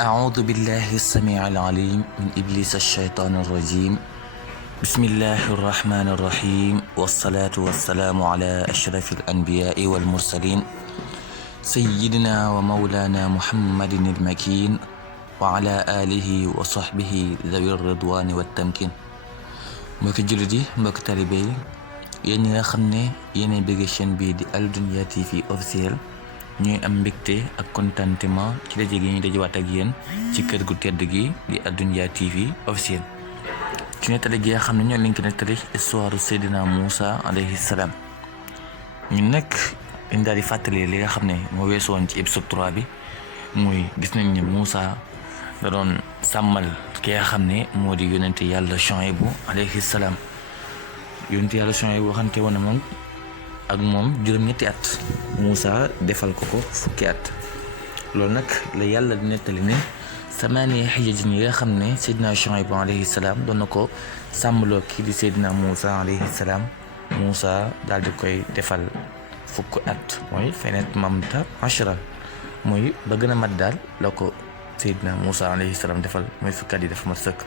أعوذ بالله السميع العليم من إبليس الشيطان الرجيم بسم الله الرحمن الرحيم والصلاة والسلام على أشرف الأنبياء والمرسلين سيدنا ومولانا محمد المكين وعلى آله وصحبه ذوي الرضوان والتمكين. mbokki jullit yi mbokki taalibe yi yéen ñi nga xam ne yéenay bëgg chaîne bii di Al Dunya TV officiel ñuy am mbégte ak contentement ci daje gi ñu dajewaat ak yéen ci kër gu tedd gi di Al Dunya TV officiel ci nettali gi nga xam ne ñoo leen ko nettali histoire Seydina Moussa alayhi salaam. ñun nag dañ daal di fàttali li nga xam ne moo weesu woon ci épisode 3 bi muy gis nañ ne Moussa da doon sàmmal ki nga xam ne moo di yonente yàlla Chouaïbou alayhi salaam. yonente yàlla Chouaïbou waxante woon na moom ak moom juróom-ñetti at Moussa defal ko fukki at. loolu nag la yàlla di nettali ne samaani xijajin yi nga xam ne Seydina Chouaïbou alayhi salaam doon na ko sàmmaloo kii di Seydina Moussa alayhi salaam. Moussa daal di koy defal fukki at mooy feneen mamta ashra mooy ba gën a mat daal la ko Seydina Moussa alayhi salaam defal mooy fukki at yi dafa mat sëkk.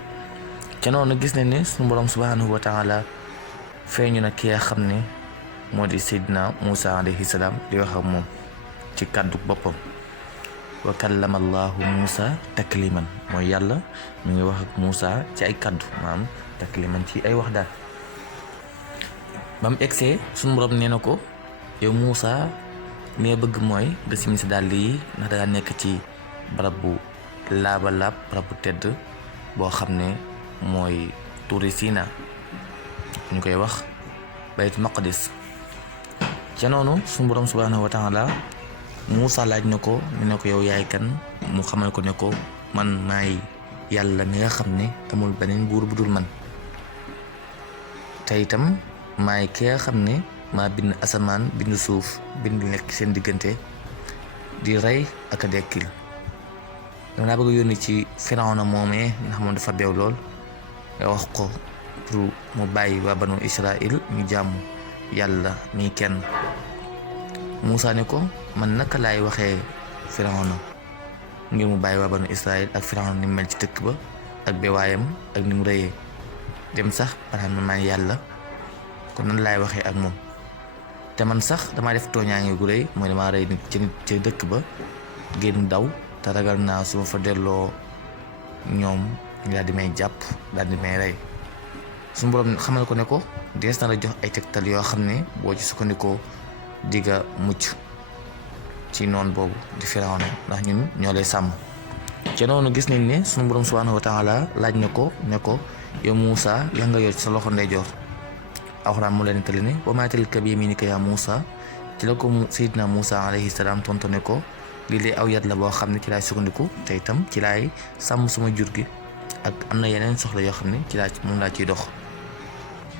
ca noonu gis nañ ne suñu borom subhanahu wa taala feeñu na ki nga xam ne moo di Seydina Moussa alayhi salaam di wax ak moom ci kàddu boppam. wa kallama allahu Moussa takliman mooy yàlla mi ngi wax ak Moussa ci ay kàddu maanaam takliman ci ay wax daal. ba mu egsee suñu borom nee na ko yow Moussa li nga bëgg mooy nga simi sa dàll yi ndax dangaa nekk ci barab bu laaba laab barab bu tedd boo xam ne mooy tuuri Sina ñu koy wax bayt maqdis. ca noonu suñu borom subhanahu wa taala Moussa laaj na ko ne ko yow yaay kan mu xamal ko ne ko man maay yàlla mi nga xam ne amul beneen buur bu dul man te itam maay ki nga xam ne maa bind asamaan bind suuf bind nekk seen diggante di rey ak a dekkil. dama laa bëgg a yónni ci Firawna moomee ndax moom dafa beew lool nga wax ko pour mu bàyyi waa banu Israël ñu jàmm yàlla mi kenn. Moussa ne ko man naka laay waxee Firawna ngir mu bàyyi waa banu Israël ak Firawna ni mu mel ci dëkk ba ak beewaayam ak ni mu rëyee dem sax maanaam man yàlla kon nan laay waxee ak moom. te man sax damaa def tooñaange gu rëy mooy damaa rëy nit ci dëkk ba génn daw te ragal naa su ma fa delloo ñoom ñu daal di may jàpp daal di may rey. suñu borom xamal ko ne ko dees na la jox ay tegtal yoo xam ne boo ci sukkandikoo digga mucc ci noon boobu di Firawna ndax ñun ñoo lay sàmm. ca noonu gis nañ ne suñu borom subhanahu wa taala laaj na ko ne ko yow Moussa yaa nga yor ci sa loxo ndeyjoor. alxuraan mu leen nettali ne wa maa tilka bi yamiinika yaa Moussa ci la ko Seydina Moussa alayhi salaam tontu ne ko lii de aw yat la boo xam ne ci laay sukkandiku te itam ci laay sàmm sama jur gi ak am na yeneen soxla yoo xam ne ci moom laa ciy dox.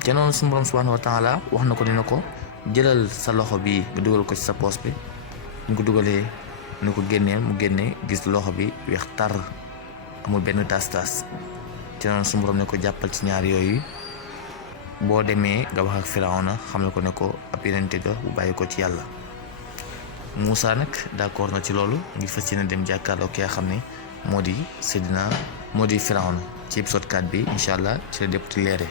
te noonu suñu borom subhanahu wa taala wax na ko dina ko jëlal sa loxo bi nga dugal ko ci sa poos bi ñu ko dugalee ni ko génnee mu génnee gis loxo bi weex tar amul benn tas-tas. te noonu suñu borom ne ko jàppal ci ñaar yooyu boo demee nga wax ak Firawna xamal ko ne ko ab yonente ga bu bàyyi ko ci yàlla. Moussa nag d'accord na ci loolu ngir fas yéene dem jàkkaarloo ki nga xam ne moo di Firawna ci épisode 4 bi incha allah ci la dépp ti leere.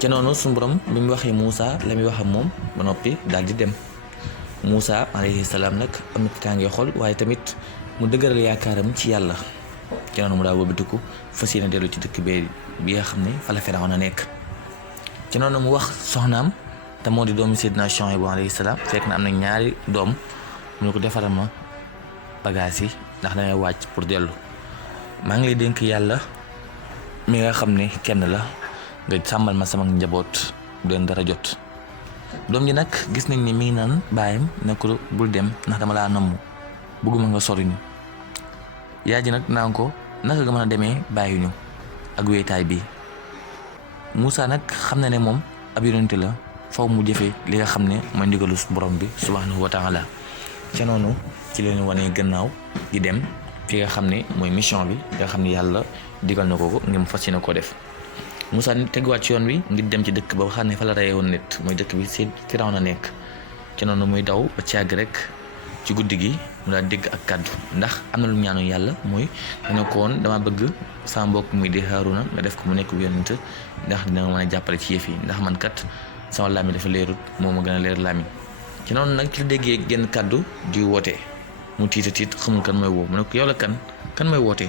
ca noonu suñu borom bi mu waxee Moussa la muy wax ak moom ba noppi daal di dem. Moussa alayhi salaam nag am na tàngee xol waaye tamit mu dëgëral yaakaaram ci yàlla. ca noonu mu daal wëlbatiku fas yéene dellu ci dëkk bi nga xam ne fa la Firawna nekk. ca noonu mu wax soxnaam te moo di doomu Seydina Chouaïbou alayhi salaam fekk na am na ñaari doom mu ne ko defaral ma bagages yi ndax damay wàcc pour dellu. maa ngi lay dénk yàlla mi nga xam ne kenn la nga sàmmal ma sama njaboot bu leen dara jot. doom ji nag gis nañ ne mi ngi naan baayam ne ko bul dem ndax dama laa namm bëgguma nga soriñu. yaay ji nag naan ko naka nga mën a demee bàyyi ñu ak wéetaay bi. Moussa nag xam na ne moom ab yonente la faw mu jëfee li nga xam ne mooy ndigalu borom bi subhanahu wa taala. ca noonu ci leen wane gannaaw di dem fi nga xam ne mooy mission bi nga xam ne yàlla digal na ko ngir mu fas yéene koo def. Moussa teguwaat ci yoon wi ngir dem ci dëkk ba xam ne fa la reye woon nit mooy dëkk bi Firawna nekk. ca noonu muy daw ba ci àgg rek ci guddi gi mu daal dégg ak kàddu ndax am na lu ñaanu yàlla mooy dana ko woon dama bëgg sama mbokk mi di Haaruna nga def ko mu nekk yonent ndax dina mën a jàppale ci yëf yi ndax man kat sama làmmiñ dafa leerut moo ma gën a leer làmmiñ ci noonu nag ci la déggee genn kàddu di woote mu tiit xamul kan mooy woo mu ne ko yow la kan mooy woote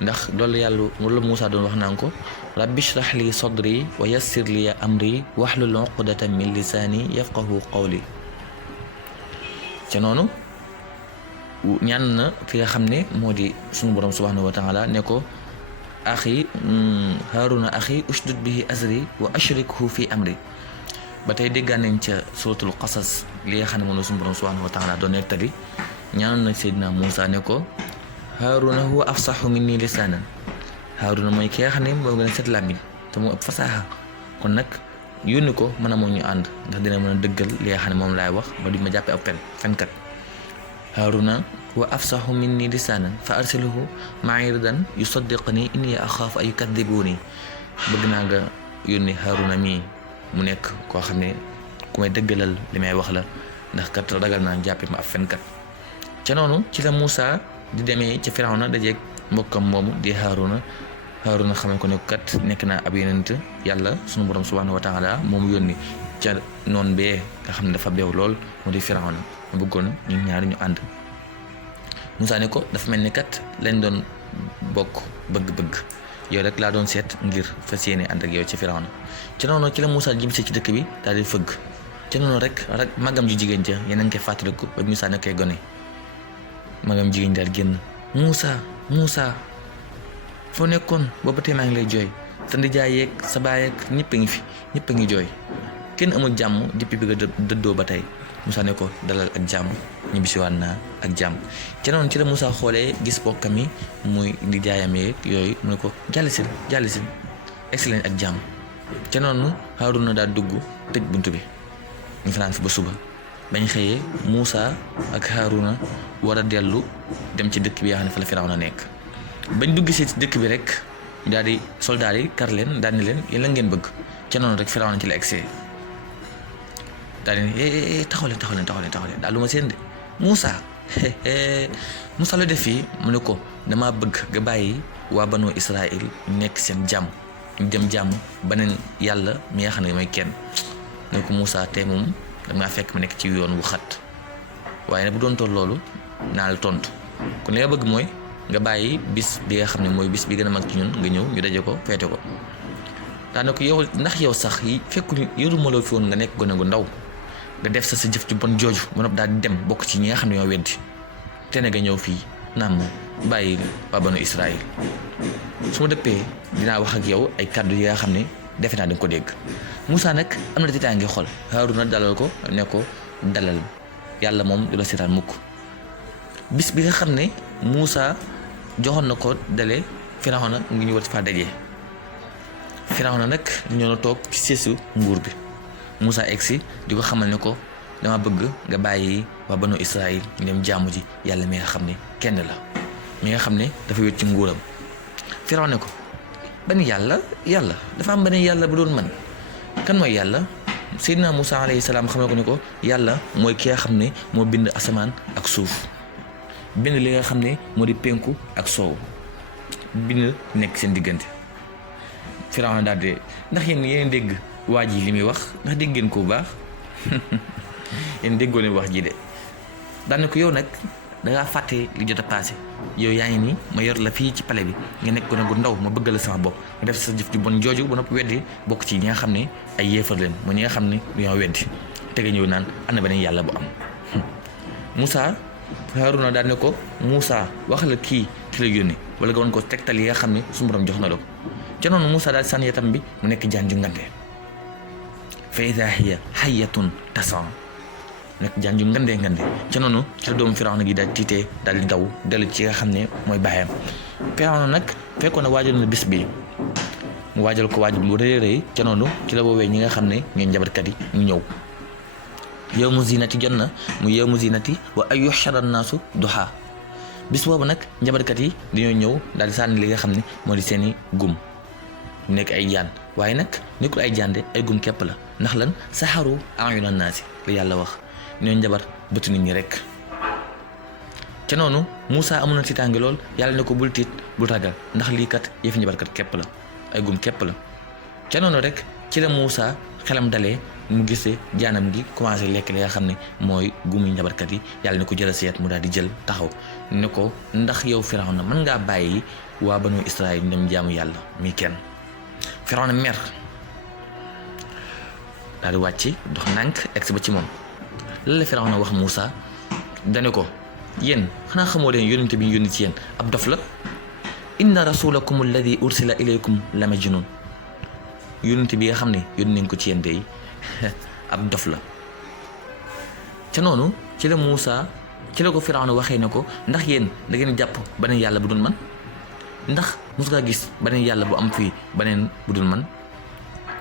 ndax loolu yàlla wala Moussa doon wax naan ko rabbi shrah li sadri wa yassir li amri wahlul uqdatan min lisaani yafqahu qawli ca noonu ñaan na fi nga xam ne moo di suñu borom subhanahu wa taala ne ko axi Haaruna axi ushdud bihi azri wa ashrikhu fi amri ba tey déggaan nañ ca suratul qasas li nga xam ne moom la suñu borom subhanahu wa taala doon nettali ñaan na Seydina Moussa ne ko Haaruna huwa afsahu minni lisaanan Haaruna mooy ki nga xam ne moo gën a set làmmiñ te moo ëpp fasaaxa kon nag yónni ko mën a moo ñu ànd ndax dina mën a dëggal li nga xam ne moom laay wax ba di ma jàppe ab fenkat Haaruna huwa afsahu minni lisaanan fa arsilhu ma'i ridan yusaddiqni inni axaafu an yukaddibuuni bëgg naa nga yónni Haaruna mii mu nekk koo xam ne ku may dëggalal li may wax la ndax kat ragal naa jàppe ma ab fenkat ca noonu ci la Moussa di demee ca Firawna dajeeg mbokkam moomu di Haaruna xamal ko ne kat nekk naa ab yonent yàlla sunu borom subhanahu wa taala moom yónni ca noon bee nga xam ne dafa beew lool mu di Firawna ma bëggoon ñun ñaari ñu ànd Moussa ne ko dafa mel ni kat lañ doon bokk bëgg-bëgg yow rek laa doon seet ngir fas yéene ànd ak yow ci Firawna ca noonu ci la Moussa jibsi ci dëkk bi daal di fëgg ca noonu rek magam ju jigéen ja yéen a ngi koy fàttaliku ba Moussa ne koy gone magam jigéen daal génn Moussa foo nekkoon booba tey maa ngi lay jooy sa ndijaay yeeg sa baay ak ñëpp a ngi fi ñëpp a ngi jooy kenn amul jàmm depuis bi nga dëddoo ba tey Moussa ne ko dalal ak jàmm ñibbisiwaat naa ak jàmm ca noonu ci la Moussa xoolee gis bokkam yi muy ndijaayam yeeg yooyu mu ne ko jàll si egsi leen ak jàmm ca noonu Haaruna daal dugg tëj bunt bi ñu fanaan fi ba suba bañ xëyee Moussa ak Haaruna war a dellu dem ci dëkk bi nga xam ne fa la Firawna nekk bañ dugg si ci dëkk bi rek daal di soldaar yi kar leen daal ni leen yéen la ngeen bëgg ca noonu rek Firawna ci la egsee daal di ne taxaw leen daal lu ma seen de Moussa la def fii mu ne ko dama bëgg nga bàyyi waa banu Israël nekk seen jàmm ñu dem jàmm beneen yàlla mi nga xam ne mooy kenn ne ko Moussa tey moom dangaa fekk ma nekk ci yoon wu xat waaye nag bu doon toll loolu naa la tontu kon li nga bëgg mooy nga bàyyi bis bi nga xam ne mooy bis bi gën a mag ci ñun nga ñëw ñu daje ko feete ko daanaka yow ndax yow sax yi fekkuñu yoruma loo fi woon nga nekk gone gu ndaw nga def sa jëf ju bon jooju ba noppi daal di dem bokk ci ñi nga xam ne ñoo weddi te ne nga ñëw fii naan ma bàyyi waa banu Israël su ma dëppee dinaa wax ak yow ay kàddu yi nga xam ne defe naa di nga ko dégg Moussa nag am na tiitaa ngi xol Haaruna dalal ko ne ko dalal yàlla moom du la seetaan mukk bis bi nga xam ne Moussa joxoon na ko dale Firawna ngi ñu war faa dajee Firawna nag ñoo na toog ci seesu nguur bi Moussa egsi di ko xamal ne ko dama bëgg nga bàyyi waa banu Israël ñu dem jaamu ji yàlla mi nga xam ne kenn la mi nga xam ne dafa wét ci nguuram Firawna ne ko ban yàlla dafa am beneen yàlla bu doon man kan mooy yàlla Seydina Moussa alayhi salaam xamal ko ne ko yàlla mooy ki nga xam ne moo bind asamaan ak suuf bind li nga xam ne moo di penku ak soow bind nekk seen diggante Firawna daal de ndax yéen dégg waa ji li muy wax ndax dégg ngeen ko bu baax yéen déggoo leen wax ji de daane ko yow nag dangaa fàtte li jot a passé yow yaa ngi nii ma yor la fii ci pale bi nga nekk gone gu ndaw ma bëgg la sama bopp nga def sa jëf ju bon jooju ba noppi weddi bokk ci ñi nga xam ne ay yéefar leen mooy ñi nga xam ne dañoo weddi te nga ñëw naan am na beneen yàlla bu am Moussa Haaruna daal ne ko Moussa wax la kii ki la yónni wala nga woon ko tegtal yi nga xam ne suñu borom jox na la ko ca noonu Moussa daal sànni yatam bi mu nekk jaan ju ngande fa idaa hiya hayyatun tasaa nekk jaan ju ngandee ca noonu ci la doomu Firawna gi daal tiitee daal di daw dellu ci nga xam ne mooy baayam Firawna nag fekkoon na waajal na bis bi mu waajal ko waajal bu rëy ca noonu ci la woowee ñi nga xam ne ñooy njabarkat yi ñu ñëw yawmu zinati jot na mu yawmu zinati wa ay yuhshara naasu duha bis boobu nag njabarkat yi dañoo ñëw daal di sànni li nga xam ne moo di seeni gum nekk ay jaan waaye nag nekkul ay jaan de ay gum képp la ndax lan saxaru ayunan naasi la yàlla wax ñoo njabar bëtu nit ñi rek. ca noonu Moussa amoon na tiitaange lool yàlla ne ko bul tiit bul ragal ndax lii kat yëfi njabarkat képp la ay gum képp la. ca noonu rek ci la Moussa xelam dalee mu gisee jaanam gi commencé lekk li nga xam ne mooy gumu njabarkat yi yàlla ne ko jël seet mu daal di jël taxaw ne ko ndax yow Firawna mën ngaa bàyyi waa banu Israël ñoom jaamu yàlla muy kenn. Firawna mer daal di wàcc dox nànk egsi ba ci moom lan la Firawna wax Moussa dane ko yéen xanaa xamoo leen yónnente bi ñu yónni ci yéen ab dof la inna rasulakum alladi ursila ilaykum la majnun yónnente bi nga xam ne yónni nañ ko ci yéen day ab dof la. ca noonu ci la Moussa ci la ko Firawna waxee ne ko ndax yéen da ngeen jàpp beneen yàlla bu dul man ndax mos ngaa gis beneen yàlla bu am fii beneen bu dul man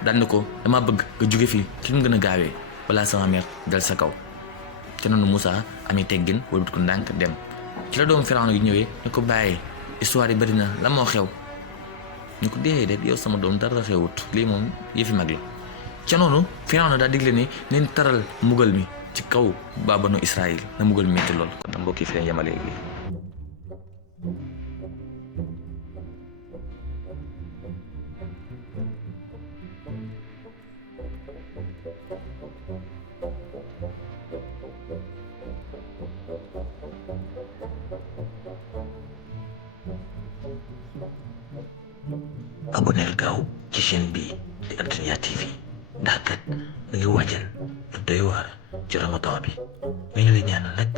daan na ko dama bëgg nga jóge fii ci mu gën a gaawee balaa sama mer dal sa kaw. ca noonu Moussa amee teggin wala ko ndànk dem ci la doomu Firawna yu ñëwee ne ko bàyyee histoire yi bëri na la moo xew ñu ko déedéet yow sama doom dara xewut lii moom yëfi mag la. ca noonu Firawna daa digle ne neen taral mbugal mi ci kaw waa banu Israël na mbugal mi metti lool kon nag mbokk yi fi leen yemale lii. aboneel gaaw ci chaîne bi di Anthia TV ndax kat mu ngi waajal lu doy waar ci Ramadan bi nga ñu lay ñaanal nag